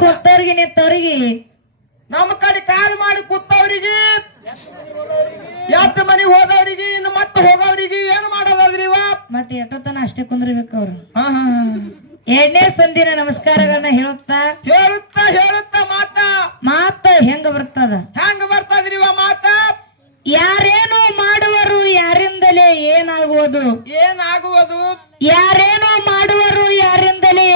ಕೂತವ್ರಿಗೆ ನಿಂತವ್ರಿಗೆ ನಮ್ಮ ಕಡೆ ಕಾಲ್ ಮಾಡಿ ಕೂತವ್ರಿಗೆ ಎತ್ತ ಮನೆಗೆ ಹೋದವ್ರಿಗೆ ಇನ್ನು ಮತ್ತೆ ಹೋಗವ್ರಿಗೆ ಏನ್ ಮಾಡೋದಾದ್ರಿ ಇವ? ಮತ್ತೆ ಎಷ್ಟೊತ್ತನ ಅಷ್ಟೇ ಕುಂದ್ರಬೇಕು ಅವ್ರು. ಎರಡನೇ ಸಂದಿನ ನಮಸ್ಕಾರಗಳನ್ನ ಹೇಳುತ್ತಾ? ಹೇಳುತ್ತಾ ಹೇಳುತ್ತಾ ಮಾತ? ಮಾತ ಹೆಂಗ ಬರ್ತದ? ಹೆಂಗ ಬರ್ತದ್ರಿ ಇವ ಮಾತ? ಯಾರೇನು ಮಾಡುವರು ಯಾರಿಂದಲೇ ಏನಾಗುವುದು? ಏನಾಗುವುದು? ಯಾರೇನು ಮಾಡುವರು ಯಾರಿಂದಲೇ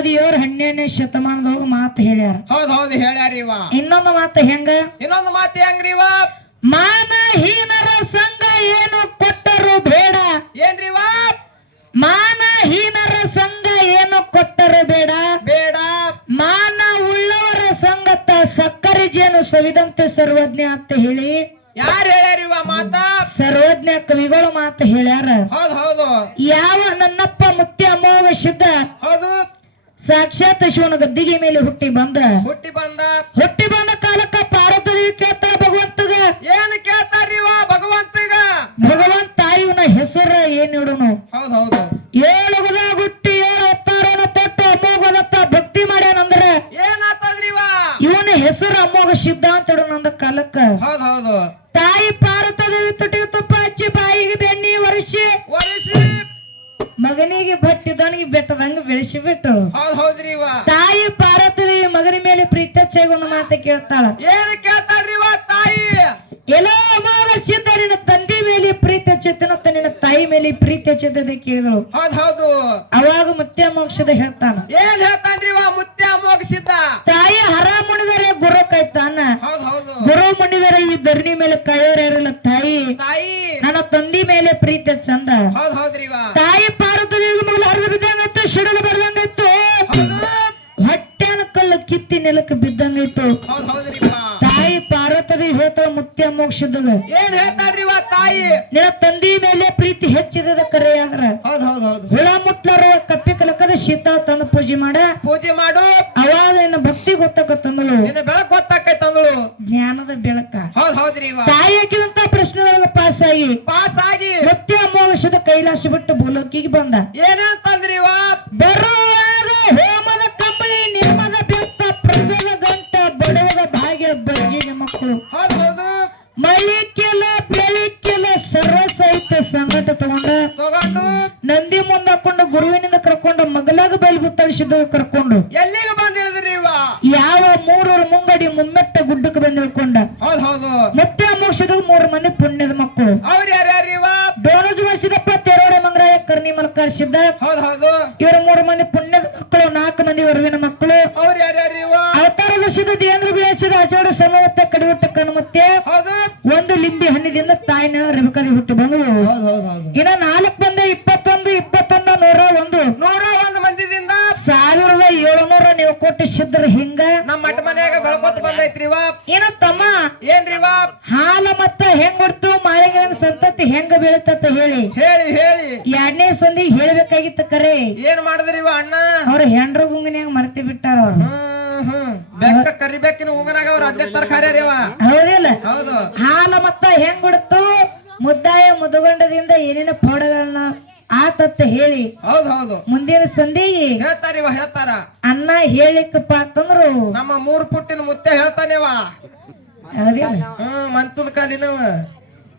ಮಹಾದಿಯವ್ರ ಹನ್ನೆರಡನೇ ಶತಮಾನದೊಳಗ ಮಾತು ಹೇಳ್ಯಾರ. ಹೌದ್ ಹೌದು ಹೇಳ್ಯಾರ ಇವ. ಇನ್ನೊಂದು ಮಾತು ಹೆಂಗ? ಇನ್ನೊಂದು ಮಾತು ಹೆಂಗ್ರಿ ಇವ? ಮಾನಹೀನರ ಸಂಘ ಏನು ಕೊಟ್ಟರು ಬೇಡ. ಏನ್ರಿ ಇವ? ಮಾನಹೀನರ ಸಂಘ ಏನು ಕೊಟ್ಟರು ಬೇಡ. ಬೇಡ. ಮಾನ ಉಳ್ಳವರ ಸಂಗತ ಸಕ್ಕರೆ ಜೇನು ಸವಿದಂತೆ ಸರ್ವಜ್ಞ ಅಂತ ಹೇಳಿ. ಯಾರು ಹೇಳ್ಯಾರ ಇವ ಮಾತ? ಸರ್ವಜ್ಞ ಕವಿಗಳು ಮಾತು ಹೇಳ್ಯಾರ. ಹೌದ್ ಹೌದು. ಯಾವ ನನ್ನಪ್ಪ ಮುತ್ಯ ಅಮೋಘ ಸಿದ್ಧ ಸಾಕ್ಷಾತ್ ಶಿವನ ಗದ್ದಿಗೆ ಮೇಲೆ ಹುಟ್ಟಿ ಬಂದ ಹುಟ್ಟಿ ಬಂದ ಹುಟ್ಟಿ ಬಂದ ಮಗನಿಗೆ ಬಟ್ಟಿದವನಿಗೆ ಬೆಟ್ಟದಂಗ ಬೆಳೆಸಿ ಬಿಟ್ಟು ಹೌದ್ ಹೌದ್ರಿ ಇವ ತಾಯಿ ಪಾರ್ವತದೇವಿ ಮಗನ ಮೇಲೆ ಪ್ರೀತಿ ಒಂದು ಮಾತ ಕೇಳ್ತಾಳ. ಏನು ಕೇಳ್ತಾಳ್ರಿ ಇವ ತಾಯಿ? ಎಲ್ಲೋ ಅಮಾವಾಸ್ಯದ ನಿನ್ನ ತಂದೆ ಮೇಲೆ ಪ್ರೀತಿ ಚೇತನ ನಿನ್ನ ತಾಯಿ ಮೇಲೆ ಪ್ರೀತಿ ಹೆಚ್ಚುತ್ತದೆ ಕೇಳಿದಳು. ಹೌದ್ ಹೌದು. ಅವಾಗ ಮತ್ತೆ ಮೋಕ್ಷದ ಹೇಳ್ತಾನ. ಏನ್ ಹೇಳ್ತಾನ್ರಿ ಮುತ್ಯ ಮೋಕ್ಷಿದ್ದ ತಾಯಿ ಹರ ಮುಣಿದರೆ ಗುರು ಕಾಯ್ತಾನ. ಹೌದ್ ಹೌದು. ಗುರು ಮುಣಿದರೆ ಈ ಧರಣಿ ಮೇಲೆ ಕಾಯೋರು ಯಾರಿಲ್ಲ ತಾಯಿ. ತಾಯಿ. ನನ್ನ ತಂದೆ ಮೇಲೆ ಪ್ರೀತಿ ಚಂದ ಹೌದ್ ಹೌದ್ರಿ ತಾಯಿ ಪಾರ್ವತಿ ಮೇಲೆ ಹರಿದು ಬಿದ್ದಂಗಿತ್ತು ಸಿಡಿದು ಬರ್ದಂಗಿತ್ತು ಹೊಟ್ಟೆನ ಕಲ್ಲು ಕಿತ್ತಿ ನೆಲಕ್ಕೆ ಬಿದ್ದಂಗಿತ್ತು ಹೌದ್ ಹೌದ್ರಿ ಇವ. ತಾಯಿ ಪಾರ್ವತಿ ಹೇಳ್ತಾಳ ಮೋಕ್ಷದಾಗ ಏನ್ ಹೇಳ್ತಾನ್ರಿ ಇವ ತಾಯಿ? ನಿನ್ನ ತಂದಿ ಮೇಲೆ ಪ್ರೀತಿ ಹೆಚ್ಚಿದ ಕರೆ ಹೌದ್ ಹೌದ್ ಹೌದು. ಹುಳ ಮುಟ್ಲರುವ ಕಪ್ಪಿ ಕಲಕದ ಶೀತ ತಂದು ಪೂಜೆ ಮಾಡ. ಪೂಜೆ ಮಾಡು. ಅವಾಗ ನಿನ್ನ ಭಕ್ತಿ ಗೊತ್ತಾಕತ್ತಂದಳು ನಿನ್ನ ಬೆಳಕ್ ಗೊತ್ತಾಕೈತಂದಳು ಜ್ಞಾನದ ಬೆಳಕ. ಹೌದ್ ಹೌದ್ರಿ ಇವ. ತಾಯಿ ಹಾಕಿದಂತ ಪ್ರಶ್ನೆಗಳ ಪಾಸ್ ಆಗಿ ಪಾಸ್ ಆಗಿ ಮತ್ತೆ ಅಮೋಘಶದ ಕೈಲಾಸ ಬಿಟ್ಟು ಭೂಲೋಕಿಗೆ ಬಂದ. ಏನಂತಂದ್ರಿ ಇವ? ಬರುವಾಗ ಬಯಲು ಬುತ್ತಳಿಸಿದ ಕರ್ಕೊಂಡು. ಎಲ್ಲಿಗೆ ಬಂದ್ ಹೇಳಿದ್ರಿ ಇವ ಯಾವ ಮೂರೂರು ಮುಂಗಡಿ ಮುಮ್ಮೆಟ್ಟ ಗುಡ್ಡಕ್ಕೆ ಬಂದ್ ಹಿಡ್ಕೊಂಡ ಹೌದ್ ಹೌದು. ಮತ್ತೆ ಮೋಕ್ಷದ ಮೂರು ಮಂದಿ ಪುಣ್ಯದ ಮಕ್ಕಳು. ಅವ್ರು ಯಾರ್ಯಾರು ಇವ? ಡೋನಜ್ ವಸಿದಪ್ಪ ತೆರೋಡೆ ಮಂಗರಾಯ ಕರ್ಣಿ ಮಲ್ಕಾರ್ಸಿದ್ದ ಹೌದ್ ಹೌದು. ಇವ್ರ ಮೂರು ಮಂದಿ ಪುಣ್ಯದ ಮಕ್ಕಳು ನಾಲ್ಕು ಮಂದಿ ಹೊರವಿನ ಮಕ್ಕಳು. ಅವ್ರ ಯಾರ್ಯಾರು ಇವ? ಅವತಾರ ವರ್ಷದ ದೇಂದ್ರ ಬೇಸದ ಆಚಾರ ಸಮವತ್ತ ಕಡಿವಟ್ಟ ಕಣ್ಮತ್ತೆ ಹೌದು. ಒಂದು ಲಿಂಬಿ ಹಣ್ಣಿದಿಂದ ತಾಯಿನ ರೆಬಕದಿ ಹುಟ್ಟಿ ಬಂದವು. ಹೌದ್ ಹೌದ್ ಹೌದು. ಇನ್ನ ನಾಲ್ಕು ಬಂದ ಇಪ್ಪತ್ತೊಂದು ನೀವು ಹಿಂಗ? ನಮ್ಮ ಮಠ ಮನ್ಯಾಗ ಬೆಳ್ಕೊತ ಬಂದೈತ್ರಿ ಇವ ಏನ ತಮ್ಮ? ಏನ್ರಿ ಇವ ಹಾಲ ಮತ್ತ ಹೆಂಗ್ ಬಿಡ್ತು ಮಾಳಿಗನ ಸಂತತಿ ಹೆಂಗ ಬೀಳತ್ತ ಹೇಳಿ. ಹೇಳಿ ಹೇಳಿ. ಎರಡನೇ ಸಂದಿ ಹೇಳ್ಬೇಕಾಗಿತ್ತ ಕರೆ. ಏನ್ ಮಾಡಿದ್ರಿ ಅಣ್ಣ? ಅವ್ರ ಹೆಂಡ್ರ ಗುಂಗಿನ್ಯಾಗ ಮರ್ತಿ ಬಿಟ್ಟಾರ ಅವ್ರು. ಬೆಕ್ಕ ಕರಿಬೇಕಿನ ಉಂಗನಾಗ ಅವ್ರ ಅದೇ ತರ ಕಾರ್ಯಾರ ಇವ. ಹೌದಿಲ್ಲ? ಹೌದು. ಹಾಲ ಮತ್ತ ಹೆಂಗ್ ಬಿಡ್ತು ಮುದ್ದಾಯ ಮುದುಗಂಡದಿಂದ ಏನೇನ ಪೌಡಗಳನ್ನ ಆತತ್ತ ಹೇಳಿ ಹೌದ್ ಹೌದು. ಮುಂದಿನ ಸಂಧಿ ಹೇಳ್ತಾರಿವ ಹೇಳ್ತಾರ. ಅನ್ನ ಹೇಳಿಕಪ್ಪ ಅಂತಂದ್ರು. ನಮ್ಮ ಮೂರ್ ಪುಟ್ಟಿನ ಮುತ್ತೆ ಹೇಳ್ತಾನೇವಾ ಹ್ಮ್ ಮಂಚದ ಕಾಲಿನವ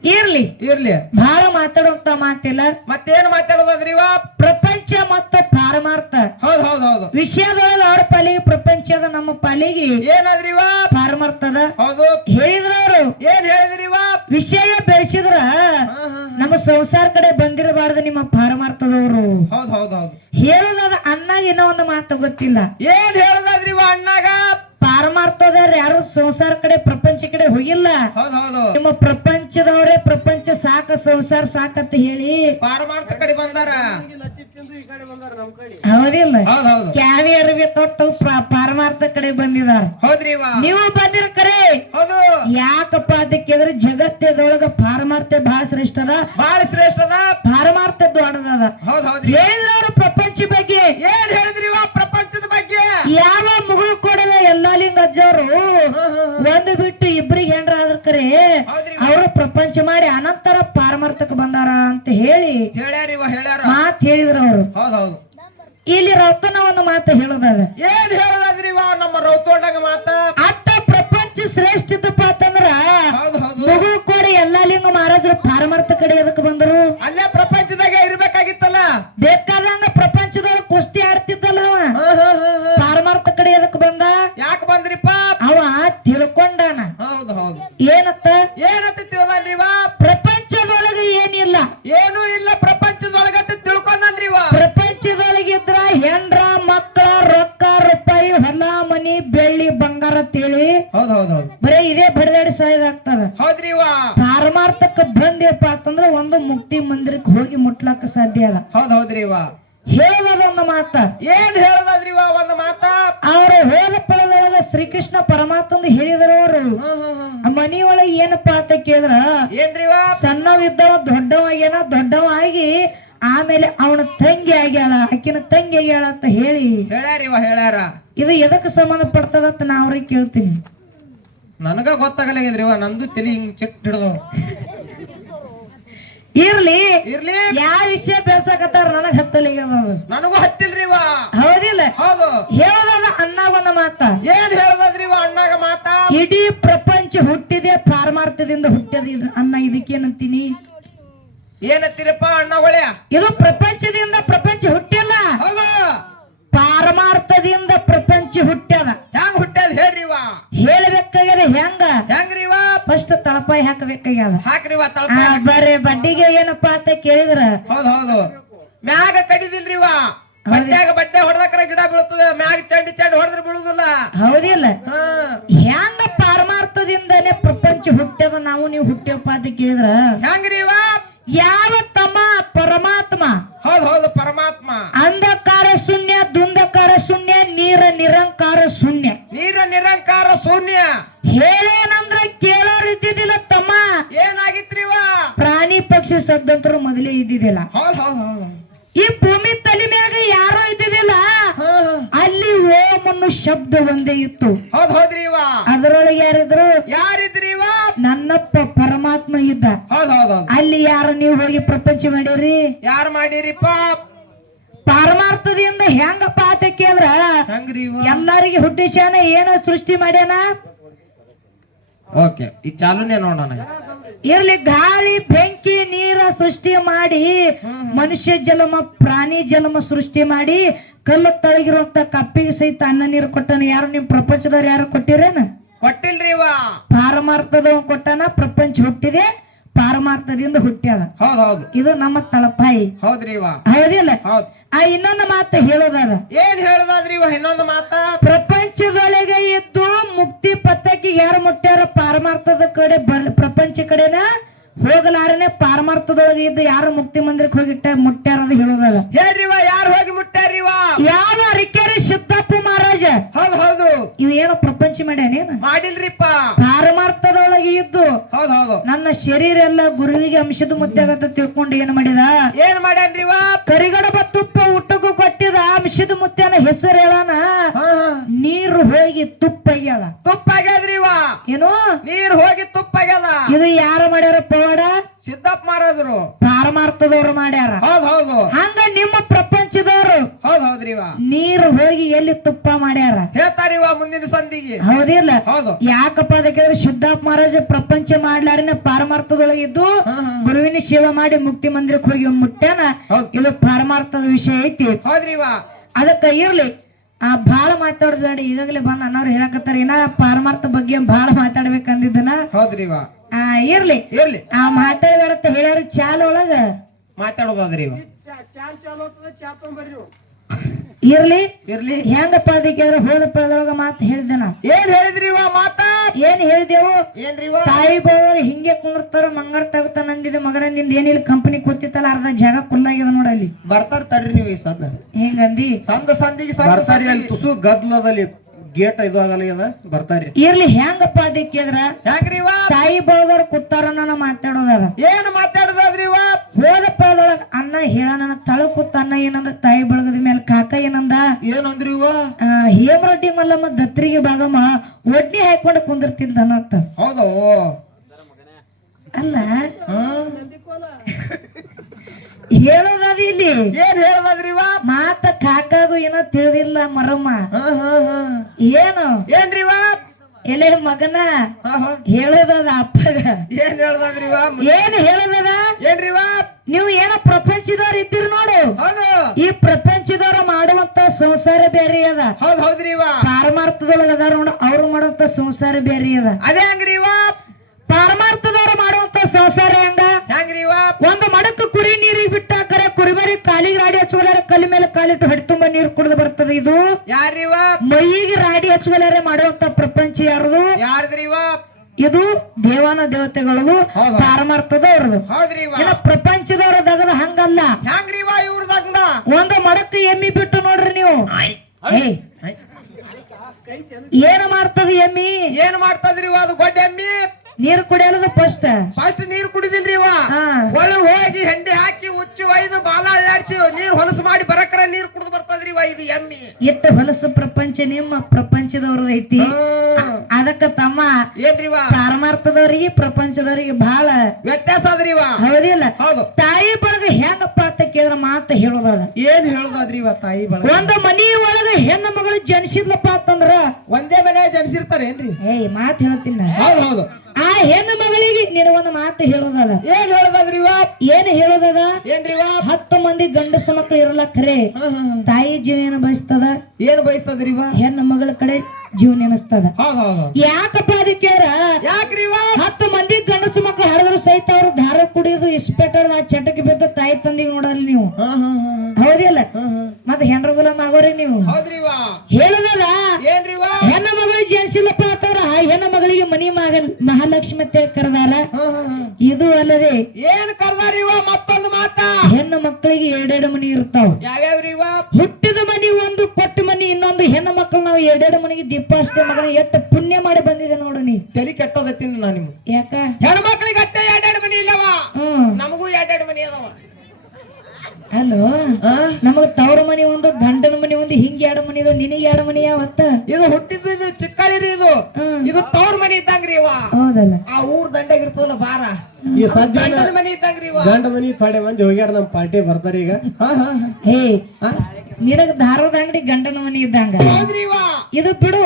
ಇರ್ಲಿ. ಇರ್ಲಿ. ಬಹಳ ಮಾತಾಡುವಂತ ಮಾತಿಲ್ಲ ಮತ್ತೇನ್ ಮಾತಾಡೋದ್ರಿ ಇವ? ಪ್ರಪಂಚ ಮತ್ತು ಪಾರಮಾರ್ಥ. ಹೌದ್ ಹೌದ್ ಹೌದು. ವಿಷಯದೊಳಗ ಅವ್ರ ಪಾಲಿಗೆ ಪ್ರಪಂಚದ ನಮ್ಮ ಪಾಲಿಗೆ. ಏನಾದ್ರಿ ಇವ? ಪಾರಮಾರ್ಥದ ಹೌದು. ಹೇಳಿದ್ರ ಅವ್ರು. ಏನ್ ಹೇಳಿದ್ರಿ ಇವ? ವಿಷಯ ಬೆಳೆಸಿದ್ರ. ನಮ್ಮ ಸಂಸಾರ ಕಡೆ ಬಂದಿರಬಾರ್ದು ನಿಮ್ಮ ಪಾರಮಾರ್ಥದವರು. ಹೌದ್ ಹೌದ್ ಹೌದು. ಹೇಳೋದಾದ ಅನ್ನಾಗ ಏನೋ ಒಂದು ಮಾತು ಗೊತ್ತಿಲ್ಲ. ಏನ್ ಹೇಳೋದಾದ್ರಿ ಇವ ಅಣ್ಣಾಗ? ಪಾರಮಾರ್ಥದವ್ರು ಯಾರು ಸಂಸಾರ ಕಡೆ ಪ್ರಪಂಚ ಕಡೆ ಹೋಗಿಲ್ಲ. ಹೌದ್ ಹೌದು. ನಿಮ್ಮ ಪ್ರಪಂಚದವರೇ ಪ್ರಪಂಚ ಸಾಕ ಸಂಸಾರ ಸಾಕಂತ ಹೇಳಿ. ಪಾರಮಾರ್ಥ ಕಡೆ ಬಂದಾರ. ಹೌದಿಲ್ಲ. ಹೌದ್ ಹೌದು. ಕ್ಯಾವಿ ಅರಿವಿ ತೊಟ್ಟು ಪ್ರ- ಪಾರಮಾರ್ಥ ಕಡೆ ಬಂದಿದಾರ. ಹೌದ್ರಿ ನೀವು ಬಂದಿರ ಕರೆ. ಹೌದು. ಯಾಕಪ್ಪ ಅದಕ್ಕೆ ಅಂದ್ರೆ ಜಗತ್ತದೊಳಗ ಪಾರಮಾರ್ಥ ಬಹಳ ಶ್ರೇಷ್ಠ ಅದ. ಬಹಳ ಶ್ರೇಷ್ಠ ಅದ. ಪಾರಮಾರ್ಥ ದೊಡ್ಡದ ಹೌದ್ ಹೌದ್ರಿ. ಹೇಳಿದ್ರವ್ರು ಪ್ರಪಂಚ ಬಗ್ಗೆ. ಏನ್ ಹೇಳಿದ್ರಿ ಪ್ರಪಂಚದ ಯಾವ ಮಗಳು ಕೊಡದ ಎಲ್ಲಾ ಲಿಂಗ ಅಜ್ಜವ್ರು ಒಂದು ಬಿಟ್ಟು ಇಬ್ರಿಗೆ ಹೆಂಡ್ರ ಆದ್ರ ಕರೆ ಅವರು ಪ್ರಪಂಚ ಮಾಡಿ ಅನಂತರ ಪಾರಮಾರ್ಥಕ್ಕೆ ಬಂದಾರ ಅಂತ ಹೇಳಿ ಮಾತ್ ಹೇಳಿದ್ರು ಅವರು. ಇಲ್ಲಿ ರೌತನ ಒಂದು ಮಾತು ಹೇಳೋದದ. ಏನ್ ಹೇಳೋದಾದ್ರಿ ನಮ್ಮ ರೌತೋಡಂಗ ಮಾತ? ಅತ್ತ ಪ್ರಪಂಚ ಶ್ರೇಷ್ಠ ಇದ್ದಪ್ಪ ಅಂತಂದ್ರ ಮಗಳು ಕೂಡ ಎಲ್ಲಾ ಲಿಂಗ ಮಹಾರಾಜರು ಪಾರಮಾರ್ಥ ಕಡೆ ಅದಕ್ಕೆ ಬಂದರು? ಅಲ್ಲೇ ಪ್ರಪಂಚದಾಗ ಇರ್ಬೇಕಾಗಿತ್ತಲ್ಲ? ಬೇಕಾದಂಗ ಪ್ರಪಂಚದೊಳಗೆ ಕುಸ್ತಿ ಮಾತ. ಏನ್ ಹೇಳದ್ರಿ ಒಂದು ಮಾತ? ಅವ್ರ ಹೋದ ಶ್ರೀಕೃಷ್ಣ ಪರಮಾತ್ಮ ಹೇಳಿದ್ರು ಅವರು. ಮನಿಯೊಳಗೆ ಏನಪ್ಪ ಅಂತ ಕೇಳಿದ್ರ? ಏನ್ರಿ ಸಣ್ಣವ ಸಣ್ಣವಿದ್ದವ ದೊಡ್ಡವ ಏನ ದೊಡ್ಡವ ಆಗಿ ಆಮೇಲೆ ಅವನ ತಂಗಿ ಆಗ್ಯಾಳ ಆಕಿನ ತಂಗಿ ಆಗ್ಯಾಳ ಅಂತ ಹೇಳಿ. ಹೇಳ್ಯಾರ ಇವ ಹೇಳ್ಯಾರ. ಇದು ಎದಕ್ಕೆ ಸಂಬಂಧ ಪಡ್ತದಂತ ನಾ ಅವ್ರಿಗೆ ಕೇಳ್ತೀನಿ. ನನಗ ಗೊತ್ತಾಗಲಾಗಿದ್ರಿ ಇವ ನಂದು ತಿಳಿ ಹಿಂಗ್ ಚಿಟ್ ಹಿಡ್ದು ಇರ್ಲಿ. ಇರ್ಲಿ. ಯಾವ ವಿಷಯ ಬೆಳ್ಸಕತ್ತಾರ ನನಗ್ ಅದು ನನಗೂ ಹೌದಿಲ್ಲ. ಹೌದು. ಹೇಳೋದಲ್ಲ ಮಾತ. ಏನ್ ಹೇಳೋದಾದ್ರಿ ಇವ ಅಣ್ಣಾಗ ಮಾತ? ಇಡೀ ಪ್ರಪಂಚ ಹುಟ್ಟಿದೆ ಪಾರಮಾರ್ಥದಿಂದ ಹುಟ್ಟದ ಅನ್ನ ಇದಕ್ಕೇನಂತೀನಿ ಏನತ್ತೀರಪ್ಪ ಅಣ್ಣಗಳೇ ಇದು ಪ್ರಪಂಚದಿಂದ ಪ್ರಪಂಚ ಹುಟ್ಟಿಲ್ಲ. ಹೌದು. ಪಾರಮಾರ್ಥದಿಂದ ಪ್ರಪಂಚ ಹುಟ್ಟ್ಯದ. ಹೆಂಗ್ ಹುಟ್ಟ್ಯಾದ ಹೇಳ್ರಿ ಇವ. ಹೇಳ್ಬೇಕಾಗ್ಯದ ಹೆಂಗ? ಹೆಂಗ್ರಿ ಇವ? ಫಸ್ಟ್ ತಳಪಾಯಿ ಹಾಕಬೇಕಾಗ್ಯದ. ಹಾಕ್ರಿ ವಾ ಆ, ತಳಪ ಬರೀ ಬಡ್ಡಿಗೆ ಏನಪ್ಪಾ ಅಂತ ಕೇಳಿದ್ರ? ಹೌದು ಹೌದು. ಮ್ಯಾಗ ಕಡಿದಿಲ್ರಿ ಇವ. ಬಡ್ಡ್ಯಾಗ ಬಡ್ಡೆ ಹೊಡೆದಕ್ರ ಗಿಡ ಬೀಳ್ತದ ಮ್ಯಾಗ ಚಂಡಿ ಚಂಡಿ ಹೊಡೆದ್ರೆ ಬೀಳುದಿಲ್ಲ. ಹೌದಿಲ್ಲ. ಹೆಂಗ ಪಾರಮಾರ್ಥದಿಂದನೇ ಪ್ರಪಂಚ ಹುಟ್ಟ್ಯವ ನಾವು ನೀವು ಹುಟ್ಟ್ಯಪ್ಪ ಅಂತ ಕೇಳಿದ್ರ? ಹೆಂಗ್ರಿ ಇವ? ಯಾವ ತಮ್ಮ ಪರಮಾತ್ಮ? ಹೌದ್ ಹೌದು ಪರಮಾತ್ಮ. ಅಂಧಕಾರ ಶೂನ್ಯ ದುಂಧಕಾರ ಶೂನ್ಯ ನೀರ ನಿರಂಕಾರ ಶೂನ್ಯ. ನೀರ ನಿರಂಕಾರ ಶೂನ್ಯ. ಹೇಳೇನಂದ್ರ ಕೇಳೋರ್ ಇದ್ದಿದ್ದಿಲ್ಲ ತಮ್ಮ ಏನಾಗಿತ್ರಿ ಇವ? ಪ್ರಾಣಿ ಪಕ್ಷಿ ಸದ್ದಂತರು ಮೊದಲೇ ಇದ್ದಿದ್ದಿಲ್ಲ. ಹೌದ್ ಹೌದ್ ಹೌದು. ಈ ಭೂಮಿ ತಲೆ ಮ್ಯಾಗ ಯಾರೋ ಇದ್ದಿದ್ದಿಲ್ಲ? ಅಲ್ಲಿ ಓಂ ಅನ್ನೋ ಶಬ್ದ ಒಂದೇ ಇತ್ತು. ಹೌದ್ ಹೌದ್ರಿ ಇವ. ಅದರೊಳಗೆ ಯಾರಿದ್ರು? ಯಾರಿದ್ರಿ ಇವ? ನನ್ನಪ್ಪ ಪರಮಾತ್ಮ ಇದ್ದ. ಹೌದ್ ಹೌದ್ ಹೌದ್. ಅಲ್ಲಿ ಯಾರು ನೀವು ಹೋಗಿ ಪ್ರಪಂಚ ಮಾಡಿರಿ? ಯಾರು ಮಾಡಿರಿಪ್ಪ ಪಾರಮಾರ್ಥದಿಂದ ಹೆಂಗಪ್ಪ ಪಾತೆ ಕೇಂದ್ರ ಹೆಂಗ್ರಿ ಇವ? ಎಲ್ಲರಿಗೆ ಹುಟ್ಟಿಸ್ಯಾನ ಏನ ಸೃಷ್ಟಿ ಮಾಡ್ಯಾನ? ಓಕೆ ಈ ಚಾಲುನೇ ನೋಡೋಣ ಇರ್ಲಿ ಗಾಳಿ ಬೆಂಕಿ ಸೃಷ್ಟಿ ಮಾಡಿ ಮನುಷ್ಯ ಜನ್ಮ ಪ್ರಾಣಿ ಜನ್ಮ ಸೃಷ್ಟಿ ಮಾಡಿ ಕಲ್ಲು ತಳಗಿರುವಂತ ಕಪ್ಪಿಗೆ ಸಹಿತ ಅನ್ನ ನೀರು ಕೊಟ್ಟನ ಯಾರು? ನಿಮ್ ಪ್ರಪಂಚದವ್ರು ಯಾರು ಕೊಟ್ಟಿರೇನ? ಕೊಟ್ಟಿಲ್ರಿ ಪಾರಮಾರ್ಥದ ಕೊಟ್ಟನ ಪ್ರಪಂಚ ಹುಟ್ಟಿದೆ ಪಾರಮಾರ್ಥದಿಂದ ಹುಟ್ಟ್ಯದ. ಹೌದೌದು ಹೌದು. ಇದು ನಮ್ಮ ತಳಪಾಯಿ. ಹೌದ್ರಿ ಹೌದಿಲ್ಲ? ಹೌದ್. ಆ ಇನ್ನೊಂದು ಮಾತು ಹೇಳೋದಾದ. ಏನ್ ಹೇಳೋದಾದ್ರಿ ಇನ್ನೊಂದು ಮಾತ? ಪ್ರಪಂಚದೊಳಗೆ ಇದ್ದು ಮುಕ್ತಿ ಪತ್ತಕ್ಕೆ ಯಾರು ಮುಟ್ಟ್ಯಾರ? ಪಾರಮಾರ್ಥದ ಕಡೆ ಬರ್ ಪ್ರಪಂಚ ಕಡೆನ? ಹೋಗಲಾರನೆ ಪಾರಮಾರ್ಥದೊಳಗೆ ಇದ್ದು ಯಾರು ಮುಕ್ತಿ ಮಂದಿರಕ್ಕೆ ಹೋಗಿಟ್ಟ ಮುಟ್ಟ್ಯಾರ ಅದು ಹೇಳೋದಾಗ? ಹೇಳ್ರಿ ಇವ ಯಾರು ಹೋಗಿ ಮುಟ್ಟ್ಯಾರಿವ ಯಾವ ರಿಕ್ಕೇರಿ ಸಿದ್ದಪ್ಪ ಮಹಾರಾಜ? ಹೌದ್ ಹೌದು. ಇವ್ ಏನೋ ಪ್ರಪಂಚ ಮಾಡ್ಯಾನೇನ ಮಾಡಿಲ್ರಿಪ್ಪ. ಪಾರಮಾರ್ಥದೊಳಗೆ ಇದ್ದು ಹೌದು ಹೌದು. ನನ್ನ ಶರೀರ ಎಲ್ಲ ಗುರುವಿಗೆ ಅಂಶದ ಮುದ್ದಾಗತ್ತ ತಿಳ್ಕೊಂಡು ಏನ್ ಮಾಡಿದ? ಏನ್ ಮಾಡ್ಯಾನ್ರಿ ಕರಿಗಡ ಕರಿಗಡಬ ತುಪ್ಪ ಊಟಕ್ಕೂ ಕೊಟ್ಟಿದ ಅಂಶದ ಮುತ್ಯನ ಹೆಸರು ಹೇಳಾನ. ನೀರು ಹೋಗಿ ತುಪ್ಪ ಆಗ್ಯಾದ ತುಪ್ಪ ಆಗ್ಯಾದ್ರಿ ಇವ ಏನು? ನೀರು ಹೋಗಿ ತುಪ್ಪ ಆಗ್ಯದ ಇದು ಯಾರು ಮಾಡ್ಯಾರ ಪವಾಡ? ಸಿದ್ದಪ್ಪ ಮಹಾರಾಜರು. ಪಾರಮಾರ್ಥದವ್ರು ಮಾಡ್ಯಾರ. ಹೌದ್ ಹೌದು. ಹಂಗ ನಿಮ್ಮ ಪ್ರಪಂಚದವ್ರು ಹೌದ್ ಹೌದ್ರಿ ನೀರು ಹೋಗಿ ಎಲ್ಲಿ ತುಪ್ಪ ಮಾಡ್ಯಾರ? ಹೇಳ್ತಾರಿ ಮುಂದಿನ ಸಂದಿಗೆ. ಹೌದಿಲ್ಲ ಹೌದು. ಯಾಕಪ್ಪ ಅದಕ್ಕೆ ಸಿದ್ದಾಪ್ ಮಹಾರಾಜ ಪ್ರಪಂಚ ಮಾಡ್ಲಾರಿನ ಪಾರಮಾರ್ಥದೊಳಗಿದ್ದು. ಗುರುವಿನ ಸೇವೆ ಮಾಡಿ ಮುಕ್ತಿ ಮಂದಿರಕ್ಕೆ ಹೋಗಿ ಮುಟ್ಟ್ಯಾನ. ಇದು ಪಾರಮಾರ್ಥದ ವಿಷಯ ಐತಿ. ಹೌದ್ರಿ ಅದಕ್ಕ ಇರ್ಲಿ. ಆ ಬಾಳ ಮಾತಾಡ್ಬೇಡ ಈಗಾಗಲೇ ಬಂದ್ ಅನ್ನೋರು ಹೇಳಕತ್ತಾರ ಇನ್ನ ಪಾರಮಾರ್ಥ ಬಗ್ಗೆ ಬಾಳ ಮಾತಾಡ್ಬೇಕಂದಿದ್ದನ? ಹೌದ್ರಿ ಆ ಇರ್ಲಿ. ಇರ್ಲಿ. ಆ ಮಾತಾಡ್ಬೇಡತ್ತ ಹೇಳ್ಯಾರ ಚಾಲ್ ಒಳಗ ಮಾತಾಡೋದಾದ್ರಿ ಇವ. ಇರ್ಲಿ? ಇರ್ಲಿ. ಹೆಂಗಪ್ಪ ಅದಕ್ಕೆ ಹೋದಪ್ಪ ಪದೊಳಗ ಮಾತು ಹೇಳಿದೆ ನಾ ಏನ್ ಹೇಳಿದ್ರಿ ಇವ ಮಾತ? ಏನ್ ಹೇಳಿದೆವು? ಏನ್ರಿ ತಾಯಿ ಬಾವರು ಹಿಂಗೆ ಕುಂದಿರ್ತಾರ ಮಂಗಾರ ತಗತಾನ ಅಂದಿದೆ ಮಗನ ನಿಮ್ದು ಏನಿಲ್ಲ ಕಂಪನಿ ಕೂತಿತ್ತಲ್ಲ ಅರ್ಧ ಜಾಗ ಕುಲ್ಲಾಗಿದೆ ನೋಡಲ್ಲಿ ಬರ್ತಾರ ತಡ್ರಿ ನೀವು ಈ ಸದ್ದ. ಹೆಂಗಂದಿ ಸಂದ ಸಂದಿಗೆ ಸಂದ ಸರಿ ಅಲ್ಲಿ ತುಸು ಗದ್ಲದಲ್ಲಿ. ಗೇಟ್ ಇದು ಆಗಲ್ಲ ಅದ ಬರ್ತಾರಿ ಇರ್ಲಿ ಹೆಂಗಪ್ಪ ಅದಕ್ಕೆ ಕೇಳಿದ್ರ? ಹೆಂಗ್ರಿ ತಾಯಿ ಬೌದರ್ ಕುತ್ತಾರ ನಾನು ಮಾತಾಡೋದದ ಏನ್ ಮಾತಾಡುದಾದ್ರಿ ಹೋದಪ್ಪ ಅದೊಳಗ ಅನ್ನ ಹೇಳನ ತಳ ಕೂತ ಅನ್ನ ಏನಂದ? ತಾಯಿ ಬಳಗದ ಮೇಲೆ ಕಾಕ ಏನಂದ? ಏನಂದ್ರಿ ಹೇಮರೆಡ್ಡಿ ಮಲ್ಲಮ್ಮ ದತ್ರಿಗೆ ಭಾಗಮ್ಮ ಒಡ್ನಿ ಹಾಕೊಂಡು ಕುಂದಿರ್ತಿದ್ದ ಅನ್ನತ್ತ ಹೌದು? ಅಲ್ಲ ಹಾ? ಹೇಳೋದದ ಇಲ್ಲಿ ಏನ್ ಹೇಳೋದ್ರಿ ಇವ? ಮಾತ ಕಾಕಾಗು ಏನೋ ತಿಳಿದಿಲ್ಲ ಮರಮ್ಮ. ಏನು? ಏನ್ರಿ ಎಲೆ ಮಗನ. ಹೇಳೋದದ ಅಪ್ಪಗ. ಏನ್ ಹೇಳದಾದ್ರಿ ಇವ? ಏನ್ ಹೇಳೋದದ? ಏನ್ರಿ ಇವ? ನೀವು ಏನೋ ಪ್ರಪಂಚದವ್ರ ಇದ್ದೀರಿ ನೋಡು. ಈ ಪ್ರಪಂಚದವ್ರ ಮಾಡುವಂತ ಸಂಸಾರ ಬೇರೆ ಅದ. ಹೌದ್ ಹೌದ್ರಿ ಇವ. ಪಾರಮಾರ್ಥದೊಳಗ ಅದಾರ ನೋಡು ಅವ್ರು ಮಾಡುವಂತ ಸಂಸಾರ ಬೇರೆ ಅದ. ಅದೇ ಹಂಗ್ರಿ ಇವ ಪಾರಮಾರ್ಥದವ್ರು ಮಾಡುವಂತ ಸಂಸಾರ ಹೆಂಗ? ಹೆಂಗ್ರಿ ಒಂದು ಮಡಕ್ ಕುರಿ ನೀರಿಗೆ ಬಿಟ್ಟ ಕರೆ ಕುರಿಮರಿ ಕಾಲಿಗೆ ರಾಡಿ ಹಚ್ಚುವಲಾರ ಕಲ್ಲಿ ಮೇಲೆ ಕಾಲಿಟ್ಟು ಹಡಿ ತುಂಬ ನೀರು ಕುಡಿದು ಬರ್ತದೆ ಇದು. ಯಾರ್ರಿ ಮೈಗೆ ಮೈಯಿಗೆ ರಾಡಿ ಹಚ್ಚುವಲಾರೆ ಮಾಡುವಂತ ಪ್ರಪಂಚ ಯಾರದು? ಯಾರ್ದ್ರಿವ ಇದು ದೇವಾನ ದೇವತೆಗಳದು? ಪಾರಮಾರ್ಥದವ್ರದು. ಪ್ರಪಂಚದವ್ರ ದಗದ ಹಂಗಲ್ಲ. ಹೆಂಗ್ರಿವ ಇವ ಇವ್ರದಾಗ ಒಂದು ಮಡಕ್ ಎಮ್ಮಿ ಬಿಟ್ಟು ನೋಡ್ರಿ ನೀವು. ಏನ್ ಮಾಡ್ತದ ಎಮ್ಮಿ? ಏನ್ ಮಾಡ್ತದ್ರಿ ಅದು ಗೊಡ್ಡ ಎಮ್ಮಿ? ನೀರು ಕುಡಿಯಲ್ಲದ ಫಸ್ಟ್ ಫಸ್ಟ್ ನೀರು ಕುಡಿದಿಲ್ರಿ ಇವ. ಒಳಗ್ ಹೋಗಿ ಹೆಂಡಿ ಹಾಕಿ ಹುಚ್ಚು ಒಯ್ದು ಬಾಲ ಅಳ್ಳಾಡ್ಸಿ ನೀರ್ ಹೊಲಸು ಮಾಡಿ ಬರಕರ ಇವ ಇದು ಎಮ್ಮಿ ಎಷ್ಟು ಹೊಲಸು ಪ್ರಪಂಚ ನಿಮ್ಮ ಪ್ರಪಂಚದವ್ರದ್ದು ಐತಿ. ಅದಕ್ಕ ತಮ್ಮ ಏನ್ರಿವಾ? ಪಾರಮಾರ್ಥದವ್ರಿಗೆ ಪ್ರಪಂಚದವ್ರಿಗೆ ಬಹಳ ವ್ಯತ್ಯಾಸ ಅದ್ರಿ ಹೌದಿಲ್ಲ? ಹೌದು. ತಾಯಿ ಬಳಗ ಹೆಂಗ ಅಂತ ಕೇಳಿದ್ರ ಮಾತ ಹೇಳೋದದ ಏನ್ ಹೇಳುದಾದ್ರಿ ಇವ ತಾಯಿ ಬಳ ಒಂದು ಮನಿ ಒಳಗ ಹೆಣ್ಣು ಮಗಳು ಜನಿಸಿದ್ಲಪ್ಪ ಅಂತಂದ್ರ ಒಂದೇ ಮನೆ ಜನಿಸಿರ್ತಾರೆ ಏನ್ರಿ? ಏಯ್ ಮಾತು ಹೇಳ್ತೀನಿ. ಹೌದು ಹೌದು. ಆ ಹೆಣ್ಣು ಮಗಳಿಗೆ ನೀನು ಒಂದು ಮಾತು ಹೇಳೋದದ ಏನ್ ಹೇಳುದಾದ್ರಿ ಇವ ಏನ್ ಹೇಳೋದದ ಏನ್ರಿ ಇವ ಹತ್ತು ಮಂದಿ ಗಂಡಸ ಮಕ್ಳು ಇರಲ್ಲ ಖರೆ. ತಾಯಿ ಜೀವ ಏನ ಬಯಸ್ತದ? ಏನ್ ಬಯಸ್ತದ್ರಿ ಹೆಣ್ಣು ಮಗಳ ಕಡೆ ಜೀವ ನೆನಸ್ತದ ಹೌದು ಹೌದು ಯಾಕಪ್ಪ ಅದಕ್ಕೆ ಹತ್ತು ಮಂದಿ ಗಂಡಸು ಮಕ್ಳು ಹರಿದ್ರು ಸಹಿತ ಅವ್ರು ದಾರ ಕುಡಿಯೋದು ಇಸ್ಪೆಟರ್ ಆ ಚಟಕ್ಕೆ ಬಿದ್ದು ತಾಯಿ ತಂದಿ ನೋಡಲ್ಲ ನೀವು. ಹೌದಿಲ್ಲ. ಮತ್ತೆ ಹೆಂಡ್ರ ಗುಲಾಮ್ ಆಗೋರಿ ನೀವು. ಹೌದ್ರಿ ಹೆಣ್ಣ ಮಗಳು ಜನಿಸಿಲ್ಲಪ್ಪ ಅಂತಾರ ಹೆಣ್ಣು ಮಗಳಿಗೆ ಮನಿ ಮಗ ಮಹಾಲಕ್ಷ್ಮಿ ಅಂತ ಕರೆದಾರ. ಇದು ಅಲ್ಲದೆ ಏನ್ ಕರ್ದಾರಿ ಮತ್ತೊಂದು ಮಾತ? ಹೆಣ್ಣು ಮಕ್ಕಳಿಗೆ ಎರಡೆರಡು ಮನಿ ಇರ್ತಾವ. ಹುಟ್ಟಿದ ಮನಿ ಒಂದು ಕೊಟ್ಟ ಮನಿ ಇನ್ನೊಂದು ಹೆಣ್ಣು ಮಕ್ಕಳು ನಾವು ಎರಡೆರಡು ಮನೆಗೆ ದೀಪ ಅಷ್ಟೇ ಮಗನ ಎಷ್ಟು ಪುಣ್ಯ ಮಾಡಿ ಬಂದಿದೆ ನೋಡು ನೀ. ತಲೆ ಕೆಟ್ಟೋದತ್ತೀನಿ ನಾ ನಿಮ್ಗೆ. ಯಾಕ? ಹೆಣ್ಮಕ್ಳಿಗೆ ಅಷ್ಟೇ ಎರಡೆರಡು ಮನಿ ಇಲ್ಲವ? ನಮಗೂ ಎರಡೆರಡು ಮನಿ ಅದಾವ. ಅಲ್ಲೋ ನಮಗ ತವರ ಮನಿ ಒಂದು ಗಂಡನ ಮನಿ ಒಂದು ಹಿಂಗ್ ಎರಡು ಮನಿ ಇದು ನಿನಗೆ ಎರಡು ಮನಿ ಯಾವತ್ತ? ಇದು ಹುಟ್ಟಿದ್ದು ಇದು ಚಿಕ್ಕಳಿರಿ ಇದು. ಇದು ತವರ ಮನಿ ಇದ್ದಂಗ್ರಿ ಇವ. ಹೌದಲ್ಲ. ಆ ಊರ್ ದಂಡಾಗಿರ್ತದಲ್ಲ ಬಾರ. ಈ ಸದ್ಯ ಗಂಡನ ಮನಿ ಇದ್ದಂಗ್ರಿ ಇವ ಗಂಡ ಮನಿ ಥೋಡೆ ಮಂದಿ ಹೋಗ್ಯಾರ ನಮ್ ಪಾರ್ಟಿ ಬರ್ತಾರ ಈಗ. ಹಾ, ಹಾ, ಹಾ. ಹೇ ಹಾ? ನಿನಗ ಧಾರವಾಡ ಅಂಗಡಿ ಗಂಡನ ಮನಿ ಇದ್ದಂಗ. ಹೌದ್ರಿ ಇವ. ಇದು ಬಿಡು.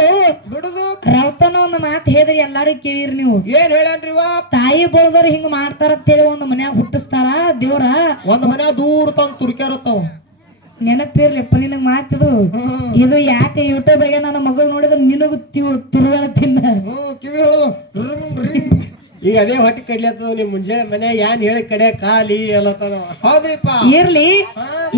ಬಿಡುದು? ರೌತನ ಒಂದು ಮಾತು ಹೇಳಿದ್ರಿ ಎಲ್ಲಾರು ಕೇಳಿರಿ ನೀವು. ಏನ್ ಹೇಳನ್ರಿ ಇವ? ತಾಯಿ ಬೋಳ್ದವ್ರು ಹಿಂಗ ಮಾಡ್ತಾರ ಅಂತೇಳಿ ಒಂದು ಮನ್ಯಾಗ ಹುಟ್ಟಿಸ್ತಾರ ದೇವ್ರ. ಒಂದ್ ಮನೆ ದೂರ ತಂದ್ ತುರ್ಕ್ಯಾರತ್ತವ. ನೆನಪಿರ್ಲಿಪ್ಪ ನಿನಗ್ ಮಾತಿದು ಇದು. ಯಾಕೆ ಯೂಟ್ಯೂಬ್ ನನ್ನ ಮಗಳು ನೋಡಿದ್ರೆ ನಿನಗೂ ತಿರುಗಾಳ ತಿನ್ನ ಹ್ಮ್ ಕಿವಿ ಹೇಳೋದು. ರಿಂ, ರಿಂ. ಈಗ ಅದೇ ಹೊಟ್ಟೆ ಕಡ್ಲತ್ತದ ನಿಮ್ ಮುಂಜಾನೆ ಮನೆ ಏನ್ ಹೇಳಿ ಕಡೆ ಖಾಲಿ ಎಲ್ಲತನ ಹೌದ್ರಿಪ್ಪ? ಇರ್ಲಿ.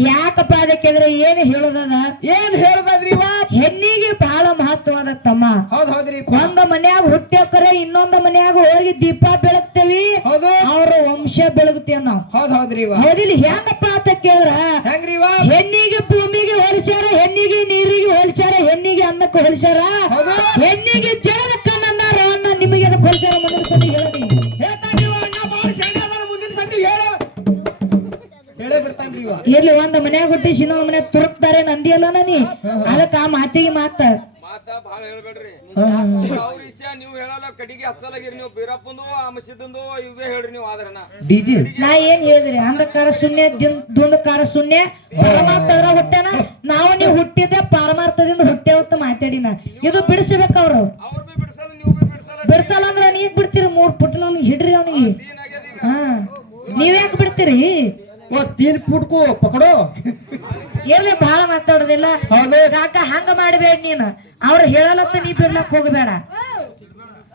ಯಾಕಪ್ಪ ಅದಕ್ಕೆ ಅಂದ್ರೆ ಏನು ಹೇಳೋದದ? ಏನ್ ಹೇಳದ್ರಿ ಹೆಣ್ಣಿಗೆ ಬಹಳ ಮಹತ್ವದ ತಮ್ಮ. ಹೌದ್ ಹೌದ್ರಿ ಒಂದ ಮನ್ಯಾಗ ಹುಟ್ಟ್ಯಾಕರೆ ಇನ್ನೊಂದ ಮನ್ಯಾಗ ಹೋಗಿ ದೀಪ ಬೆಳಗ್ತೇವಿ. ಹೌದು. ಅವ್ರ ವಂಶ ಬೆಳಗ್ತೇವ್ ನಾವ್. ಹೌದ್ ಹೌದ್ರಿ ಹೌದಿಲ್ಲ ಹೆಂಗಪ್ಪ ಅಂತ ಕೇಳ್ರ ಹೆಂಗ್ರಿ ಹೆಣ್ಣಿಗೆ ಭೂಮಿಗೆ ಹೋಲಿಸ್ಯಾರ ಹೆಣ್ಣಿಗೆ ನೀರಿಗೆ ಹೋಲಿಸ್ಯಾರ ಹೆಣ್ಣಿಗೆ ಅನ್ನಕ್ಕೆ ಹೋಲಿಸ್ಯಾರ. ಹೆಣ್ಣಿಗೆ ಜಲದ ನನ್ನ ನಿಮಗೆ ಅದಕ್ಕೆ ಹೋಲಿಸ್ಯಾರ. ಮುಂದಿನ ಸತಿ ಹೇಳಿ ಇರ್ಲಿ ಒಂದ್ ಮನ್ಯಾಗ ಹುಟ್ಟಿಸಿ ಇನ್ನೊಂದ್ ಮನ್ಯಾಗ ತುರುಕ್ತಾರೆ ನಂದಿ ಅಲ್ಲ ನೀ ಅದಕ್ಕ ಆ ಮಾತಿಗೆ ಮಾತ. ಭಾಳ ಹೇಳ್ಬೇಡ್ರಿ. ಅವ್ರ ನೀವು ಹೇಳಲ್ಲ ಕಡಿಗೆ ಹಚ್ಚಲಾಗಿರಿ ನೀವು ಬೀರಪ್ಪಂದು ಅಮಸಿದಂದು ಇವೇ ಹೇಳ್ರಿ ನೀವು ಆದ್ರನ. ಡಿಜಿ ನಾ ಏನ್ ಹೇಳಿದ್ರಿ? ಅಂಧಕಾರ ಶೂನ್ಯ ಶೂನ್ಯ ಹುಟ್ಟ್ಯಾನ ನಾವು ನೀವು ಹುಟ್ಟಿದ್ದೆ ಪಾರಮಾರ್ಥದಿಂದ ಹುಟ್ಟ್ಯಾವತ್ತ ಮಾತಾಡಿನ. ಇದು ಬಿಡಿಸ್ಬೇಕವ್ರು ಅವ್ರು ಬಿಡ್ಸಲ್ಲ ಅಂದ್ರೆ ನೀಗ್ ಬಿಡ್ತೀರಿ ಮೂರ್ ಪುಟ್ಟ ಅವ್ನಿಗೆ ಹಿಡ್ರಿ ಅವನಿಗೆ. ಹಾ. ನೀವ್ ಯಾಕೆ ಬಿಡ್ತೀರಿ? ಓ ತೀನ್ ಪುಟ್ಕು ಪಕಡೋ. ಇರ್ಲಿ ಬಹಳ ಮಾತಾಡೋದಿಲ್ಲ. ಹೌದು. ಕಾಕ ಹಂಗ ಮಾಡಬೇಡ ನೀನು. ಅವ್ರು ಹೇಳಲತ್ತ ನೀ ಬಿಡ್ಲಕ್ ಹೋಗಬೇಡ.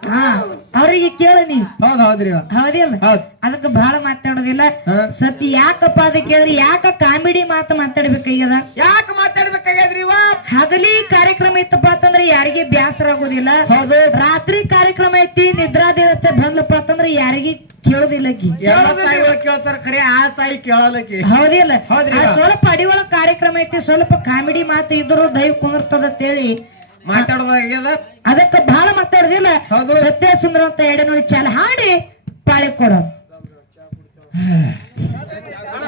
ಹಾ. ಅವ್ರಿಗೆ ಕೇಳ ನೀ. ಹೌದಿಲ್ಲ ಹೌದ್ ಅದಕ್ಕೆ ಬಹಳ ಮಾತಾಡೋದಿಲ್ಲ. ಸತಿ ಯಾಕಪ್ಪ ಅದಕ್ಕೆ ಕೇಳ್ರಿ? ಯಾಕ ಕಾಮಿಡಿ ಮಾತು ಮಾತಾಡ್ಬೇಕಾಗ್ಯದ? ಯಾಕ ಮಾತಾಡ್ಬೇಕಾಗ್ಯದ್ರಿ ಹಗಲಿ ಕಾರ್ಯಕ್ರಮ ಇತ್ತಪ್ಪ ಅಂತಂದ್ರೆ ಯಾರಿಗೆ ಬ್ಯಾಸರ ಆಗೋದಿಲ್ಲ. ಹೌದು. ಯಾರಿಗಿ ಕೇಳೋದಿಲ್ಲ. ಎಲ್ಲ ತಾಯಿಗಳು ಕೇಳ್ತಾರ ಖರೆ ಆ ತಾಯಿ ಕೇಳಲಕ್ಕಿ ಹೌದಿಲ್ಲ ಹೌದ್ರಿ. ಆ ಸ್ವಲ್ಪ ಅಡಿಯೊಳಗ ಕಾರ್ಯಕ್ರಮ ಐತಿ ಸ್ವಲ್ಪ ಕಾಮಿಡಿ ಮಾತು ಇದ್ರು ದೈವ ಕುಂದಿರ್ತದ ಅಂತೇಳಿ ಮಾತಾಡೋದಾಗ್ಯದ? ಅದಕ್ಕೆ ಬಹಳ ಮಾತಾಡುದಿಲ್ಲ. ಸತ್ಯ ಸುಂದರ ಅಂತ ಎಡೆ ನೋಡಿ ಚಾಲ ಹಾಡಿ ಪಾಳಿ ಕೊಡ. ಅಣ್ಣ,